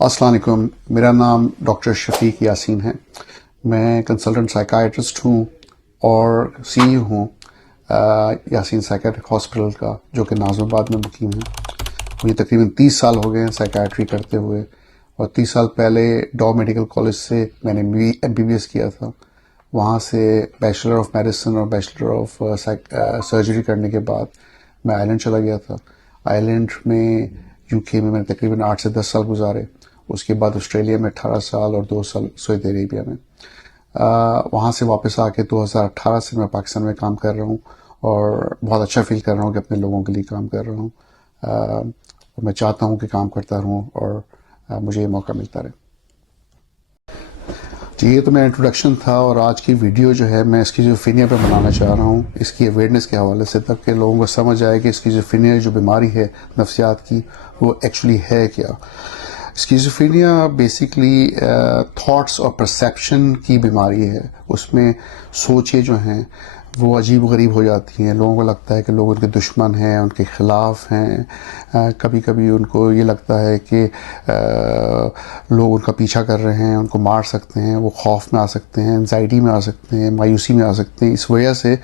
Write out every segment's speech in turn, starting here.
अस्सलाम वालेकुम। मेरा नाम डॉक्टर शफीक यासीन है। मैं कंसल्टेंट साइकाइट्रिस्ट हूँ और सीईओ हूँ यासीन साइकेट्रिक हॉस्पिटल का, जो कि नाज़िमाबाद में मुकीम है। मुझे तकरीबन 30 साल हो गए हैं साइकाइट्री करते हुए, और 30 साल पहले डॉ मेडिकल कॉलेज से मैंने MBBS किया था। वहाँ से बैचलर ऑफ मेडिसिन और बैचलर ऑफ सर्जरी करने के बाद मैं आयरलैंड चला गया था। आयरलैंड में यूके में मैंने तकरीबन 8 से 10 साल गुजारे। उसके बाद ऑस्ट्रेलिया में 18 साल और 2 साल सऊदी अरेबिया में। वहाँ से वापस आके 2018 से मैं पाकिस्तान में काम कर रहा हूँ और बहुत अच्छा फील कर रहा हूँ कि अपने लोगों के लिए काम कर रहा हूँ। और मैं चाहता हूँ कि काम करता रहूँ और मुझे ये मौका मिलता रहे। जी, ये तो मेरा इंट्रोडक्शन था, और आज की वीडियो जो है मैं स्किज़ोफ्रेनिया पे बनाना चाह रहा हूँ, इसकी अवेयरनेस के हवाले से, ताकि लोगों को समझ आए कि स्किज़ोफ्रेनिया जो बीमारी है नफ्सियात की, वो एक्चुअली है क्या। स्किज़ोफ्रेनिया बेसिकली थॉट्स और परसेप्शन की बीमारी है। उसमें सोचें जो हैं वो अजीब गरीब हो जाती हैं। लोगों को लगता है कि लोग उनके दुश्मन हैं, उनके ख़िलाफ़ हैं। कभी कभी उनको ये लगता है कि लोग उनका पीछा कर रहे हैं, उनको मार सकते हैं। वो खौफ में आ सकते हैं, एंजाइटी में आ सकते हैं, मायूसी में आ सकते हैं, इस वजह से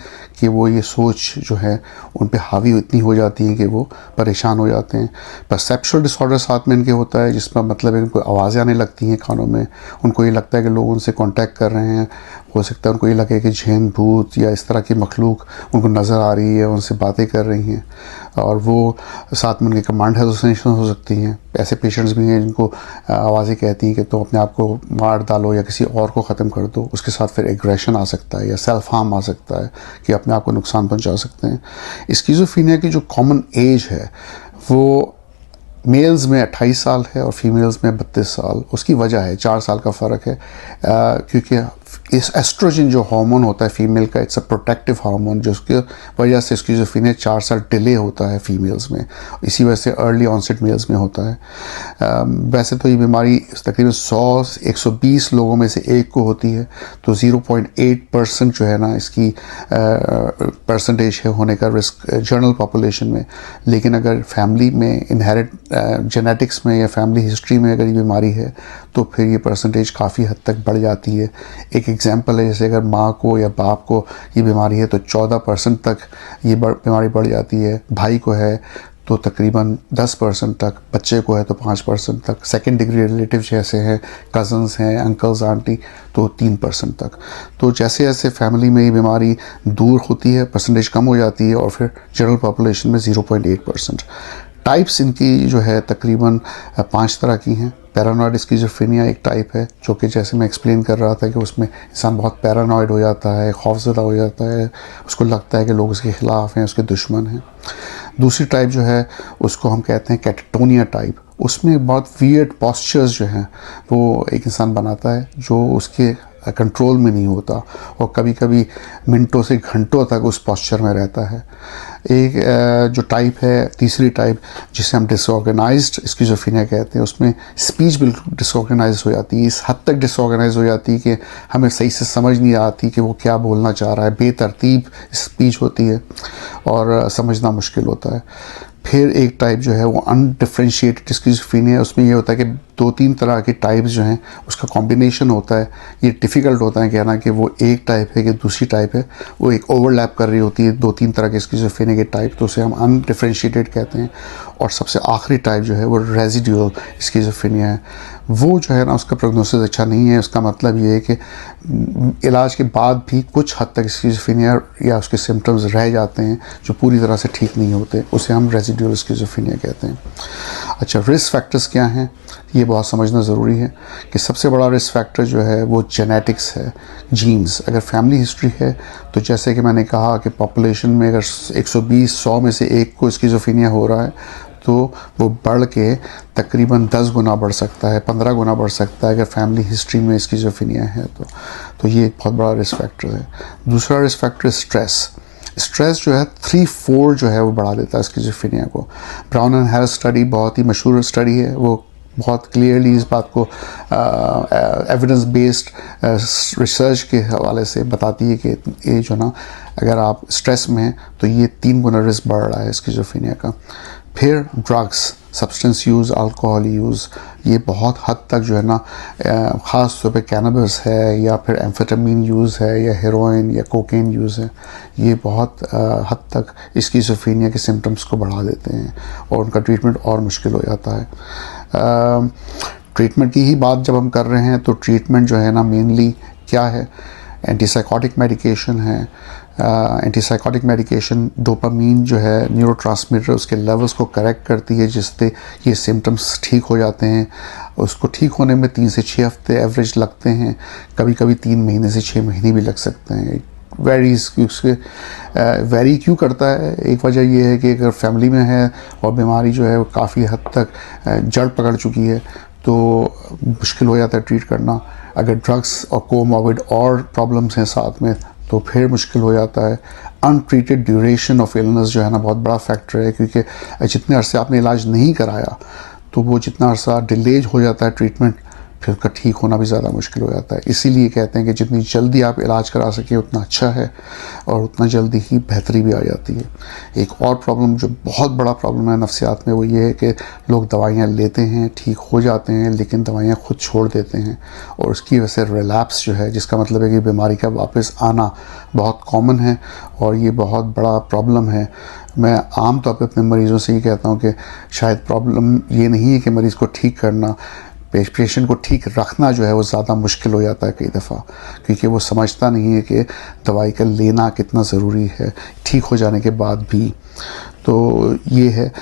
कि वो ये सोच जो है उन पे हावी इतनी हो जाती है कि वो परेशान हो जाते हैं। परसेप्शुअल डिसऑर्डर साथ में इनके होता है, जिसका मतलब है उनको आवाज़ें आने लगती हैं कानों में। उनको ये लगता है कि लोग उनसे कांटेक्ट कर रहे हैं। हो सकता है उनको ये लगे कि जिन, भूत या इस तरह की मखलूक उनको नज़र आ रही है, उनसे बातें कर रही हैं, और वो साथ में उनकी कमांड हेलुसिनेशन हो सकती हैं। ऐसे पेशेंट्स भी हैं जिनको आवाज़ें कहती हैं कि तुम अपने आप को मार डालो या किसी और को ख़त्म कर दो। उसके साथ फिर एग्रेशन आ सकता है या सेल्फ हार्म आ सकता है कि अपने आप को नुकसान पहुंचा सकते हैं। स्किज़ोफ्रेनिया की जो कॉमन एज है वो मेल्स में 28 साल है और फीमेल्स में 32 साल। उसकी वजह है 4 साल का फ़र्क है, क्योंकि इस एस्ट्रोजन जो हार्मोन होता है फीमेल का, इट्स अ प्रोटेक्टिव हार्मोन, जिसकी वजह से स्किज़ोफ्रेनिया 4 साल डिले होता है फीमेल्स में। इसी वजह से अर्ली ऑनसेट मेल्स में होता है। वैसे तो ये बीमारी तकरीबन 100-120 लोगों में से एक को होती है, तो 0.8% जो है ना इसकी परसेंटेज है होने का रिस्क जनरल पॉपुलेशन में। लेकिन अगर फैमिली में इनहेरिट जेनेटिक्स में या फैमिली हिस्ट्री में अगर ये बीमारी है तो फिर ये परसेंटेज काफ़ी हद तक बढ़ जाती है। एक एग्जांपल है, जैसे अगर माँ को या बाप को ये बीमारी है तो 14% तक ये बीमारी बढ़ जाती है। भाई को है तो तकरीबन 10% तक, बच्चे को है तो 5% तक, सेकंड डिग्री रिलेटिव जैसे हैं, कज़न्स हैं, अंकल्स आंटी, तो 3% तक। तो जैसे जैसे फैमिली में ये बीमारी दूर होती है परसेंटेज कम हो जाती है, और फिर जनरल पॉपुलेशन में 0.8%। टाइप्स इनकी जो है तकरीबन 5 तरह की हैं। पैरानॉइड स्किज़ोफ्रेनिया एक टाइप है, जो कि जैसे मैं एक्सप्लेन कर रहा था कि उसमें इंसान बहुत पैरानॉइड हो जाता है, खौफज़दा हो जाता है, उसको लगता है कि लोग उसके ख़िलाफ़ हैं, उसके दुश्मन हैं। दूसरी टाइप जो है उसको हम कहते हैं कैटाटोनिया टाइप। उसमें बहुत वियर्ड पॉस्चर्स जो हैं वो एक इंसान बनाता है जो उसके कंट्रोल में नहीं होता, और कभी कभी मिनटों से घंटों तक उस पॉस्चर में रहता है। एक जो टाइप है, तीसरी टाइप, जिसे हम डिसऑर्गेनाइज्ड स्किज़ोफ्रेनिया कहते हैं, उसमें स्पीच बिल्कुल डिसऑर्गेनाइज हो जाती है। इस हद तक डिसऑर्गेनाइज हो जाती है कि हमें सही से समझ नहीं आती कि वो क्या बोलना चाह रहा है। बेतरतीब स्पीच होती है और समझना मुश्किल होता है। फिर एक टाइप जो है वो अनडिफ्रेंशिएटेड स्किज़ोफ्रेनिया है। उसमें ये होता है कि 2-3 तरह के टाइप्स जो हैं उसका कॉम्बिनेशन होता है। ये डिफ़िकल्ट होता है कहना कि वो एक टाइप है कि दूसरी टाइप है, वो एक ओवरलैप कर रही होती है 2-3 तरह के स्किज़ोफ्रेनिया के टाइप, तो उसे हम अनडिफ्रेंशिएटेड कहते हैं। और सबसे आखिरी टाइप जो है वो रेजिडुअल स्किज़ोफ्रेनिया है। वो जो है ना उसका प्रोग्नोसिस अच्छा नहीं है। उसका मतलब ये है कि इलाज के बाद भी कुछ हद तक स्किज़ोफ्रेनिया या उसके सिम्टम्स रह जाते हैं जो पूरी तरह से ठीक नहीं होते। उसे हम रेजिडुअल स्किज़ोफ्रेनिया कहते हैं। अच्छा, रिस्क फैक्टर्स क्या हैं, ये बहुत समझना ज़रूरी है कि सबसे बड़ा रिस्क फैक्टर जो है वो जेनेटिक्स है, जीन्स। अगर फैमिली हिस्ट्री है तो जैसे कि मैंने कहा कि पॉपुलेशन में अगर 120-100 में से एक को स्किज़ोफ्रेनिया हो रहा है तो वो बढ़ के तकरीबन 10 गुना बढ़ सकता है, 15 गुना बढ़ सकता है अगर फैमिली हिस्ट्री में स्किज़ोफ्रेनिया है तो ये एक बहुत बड़ा रिस्क फैक्टर है। दूसरा रिस्क फैक्टर स्ट्रेस। स्ट्रेस जो है 3-4 जो है वो बढ़ा देता है स्किज़ोफ्रेनिया को। ब्राउन एंड हैरिस स्टडी बहुत ही मशहूर स्टडी है, वो बहुत क्लियरली इस बात को एविडेंस बेस्ड रिसर्च के हवाले से बताती है कि ये जो ना, अगर आप स्ट्रेस में हैं तो ये 3 गुना रिस्क बढ़ रहा है स्किज़ोफ्रेनिया का। फिर drugs, substance use, alcohol use, ये बहुत हद तक जो है ना, ख़ास तौर पे कैनबिस है या फिर एम्फेटामिन यूज़ है या हेरोइन या कोकेन यूज़ है, ये बहुत हद तक स्किज़ोफ्रेनिया के सिम्टम्स को बढ़ा देते हैं और उनका ट्रीटमेंट और मुश्किल हो जाता है। ट्रीटमेंट की ही बात जब हम कर रहे हैं तो ट्रीटमेंट जो है ना मेनली क्या है, एंटीसाइकोटिक मेडिकेशन है। एंटीसाइकोटिक मेडिकेशन डोपामीन जो है न्यूरोट्रांसमीटर, उसके लेवल्स को करेक्ट करती है जिससे ये सिम्टम्स ठीक हो जाते हैं। उसको ठीक होने में 3 से 6 हफ्ते एवरेज लगते हैं, कभी कभी 3 महीने से 6 महीने भी लग सकते हैं। वेरी क्यों करता है, एक वजह यह है कि अगर फैमिली में है और बीमारी जो है वो काफ़ी हद तक जड़ पकड़ चुकी है तो मुश्किल हो जाता है ट्रीट करना। अगर ड्रग्स और कोमॉर्बिड और प्रॉब्लम्स हैं साथ में तो फिर मुश्किल हो जाता है। अनट्रीटेड ड्यूरेशन ऑफ इलनेस जो है ना बहुत बड़ा फैक्टर है, क्योंकि जितने अरसे आपने इलाज नहीं कराया तो वो जितना अरसा डिलेज हो जाता है ट्रीटमेंट, फिर उसका ठीक होना भी ज़्यादा मुश्किल हो जाता है। इसीलिए कहते हैं कि जितनी जल्दी आप इलाज करा सकें उतना अच्छा है और उतना जल्दी ही बेहतरी भी आ जाती है। एक और प्रॉब्लम जो बहुत बड़ा प्रॉब्लम है नफ्सियात में वो ये है कि लोग दवाइयाँ लेते हैं, ठीक हो जाते हैं, लेकिन दवाइयाँ खुद छोड़ देते हैं और उसकी वजह से रिलैप्स जो है, जिसका मतलब है कि बीमारी का वापस आना बहुत कॉमन है और ये बहुत बड़ा प्रॉब्लम है। मैं आम तौर पे अपने मरीज़ों से ही कहता हूँ कि शायद प्रॉब्लम ये नहीं है कि मरीज़ को ठीक करना, पेशेंट को ठीक रखना जो है वो ज़्यादा मुश्किल हो जाता है कई दफ़ा, क्योंकि वो समझता नहीं है कि दवाई का लेना कितना ज़रूरी है ठीक हो जाने के बाद भी। तो ये है।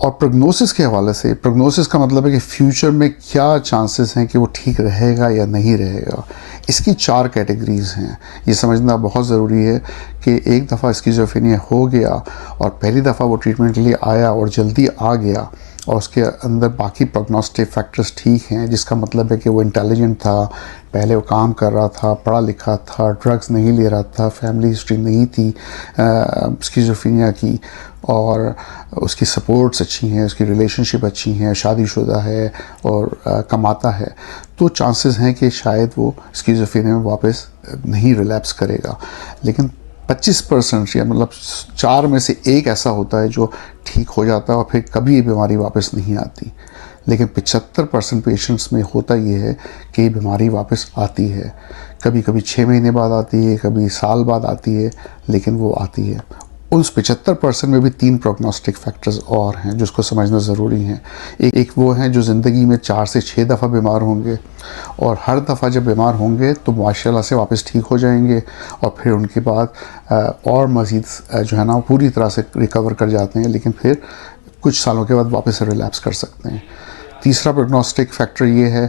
और प्रोग्नोसिस के हवाले से, प्रोग्नोसिस का मतलब है कि फ्यूचर में क्या चांसेस हैं कि वो ठीक रहेगा या नहीं रहेगा। इसकी 4 कैटेगरीज़ हैं। ये समझना बहुत ज़रूरी है कि एक दफ़ा स्किज़ोफ्रेनिया हो गया और पहली दफ़ा वो ट्रीटमेंट के लिए आया और जल्दी आ गया और उसके अंदर बाकी प्रोग्नोस्टिक फैक्टर्स ठीक हैं, जिसका मतलब है कि वो इंटेलिजेंट था, पहले वो काम कर रहा था, पढ़ा लिखा था, ड्रग्स नहीं ले रहा था, फैमिली हिस्ट्री नहीं थी स्किज़ोफ्रेनिया की, और उसकी सपोर्ट्स अच्छी हैं, उसकी रिलेशनशिप अच्छी हैं, शादीशुदा है और कमाता है, तो चांसेस हैं कि शायद वो स्किज़ोफ्रेनिया में वापस नहीं रिलैप्स करेगा। लेकिन 25% या मतलब 4 में से 1 ऐसा होता है जो ठीक हो जाता है और फिर कभी ये बीमारी वापस नहीं आती। लेकिन 75% पेशेंट्स में होता ये है कि ये बीमारी वापस आती है, कभी कभी 6 महीने बाद आती है, कभी साल बाद आती है, लेकिन वो आती है। उस 75% में भी 3 प्रोग्नोस्टिक फैक्टर्स और हैं जो उसको समझना ज़रूरी हैं। एक वो हैं जो ज़िंदगी में 4 से 6 दफ़ा बीमार होंगे और हर दफ़ा जब बीमार होंगे तो माशाल्लाह से वापस ठीक हो जाएंगे और फिर उनके बाद और मज़ीद जो है ना पूरी तरह से रिकवर कर जाते हैं, लेकिन फिर कुछ सालों के बाद वापस रिलैप्स कर सकते हैं। तीसरा प्रोग्नोस्टिक फैक्टर ये है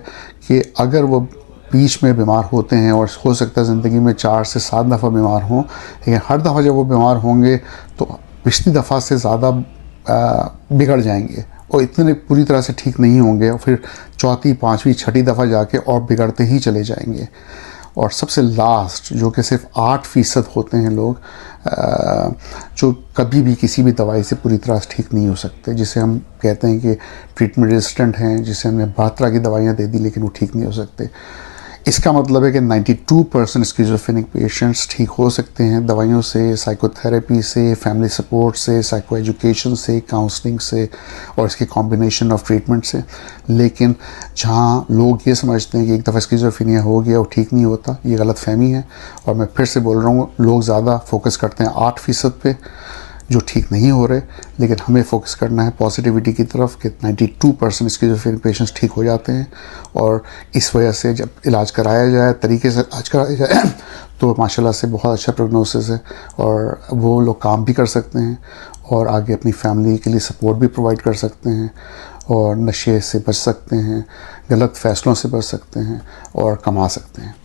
कि अगर वो बीच में बीमार होते हैं और हो सकता है ज़िंदगी में 4 से 7 दफ़ा बीमार हों, लेकिन हर दफ़ा जब वो बीमार होंगे तो पिछली दफ़ा से ज़्यादा बिगड़ जाएंगे और इतने पूरी तरह से ठीक नहीं होंगे और फिर चौथी, पाँचवीं, छठी दफ़ा जाके और बिगड़ते ही चले जाएंगे। और सबसे लास्ट जो कि सिर्फ 8% होते हैं लोग जो कभी भी किसी भी दवाई से पूरी तरह से ठीक नहीं हो सकते, जिसे हम कहते हैं कि ट्रीटमेंट रेजिस्टेंट हैं, जिसे हमने 12 तरह की दवाइयाँ दे दी लेकिन वो ठीक नहीं हो सकते। इसका मतलब है कि 92% स्किज़ोफ्रेनिक पेशेंट्स ठीक हो सकते हैं दवाइयों से, साइकोथेरेपी से, फैमिली सपोर्ट से, साइको एजुकेशन से, काउंसलिंग से और इसके कॉम्बिनेशन ऑफ ट्रीटमेंट से। लेकिन जहाँ लोग ये समझते हैं कि एक दफ़ा स्किज़ोफ्रेनिया हो गया और ठीक नहीं होता, ये गलत फहमी है। और मैं फिर से बोल रहा हूँ, लोग ज़्यादा फोकस करते हैं 8% पे जो ठीक नहीं हो रहे, लेकिन हमें फोकस करना है पॉजिटिविटी की तरफ कि 92% स्किज़ोफ्रेनिक पेशेंट्स ठीक हो जाते हैं। और इस वजह से जब इलाज कराया जाए, तरीके से इलाज कराया जाए तो माशाल्लाह से बहुत अच्छा प्रोग्नोसिस है और वो लोग काम भी कर सकते हैं और आगे अपनी फैमिली के लिए सपोर्ट भी प्रोवाइड कर सकते हैं और नशे से बच सकते हैं, गलत फ़ैसलों से बच सकते हैं और कमा सकते हैं।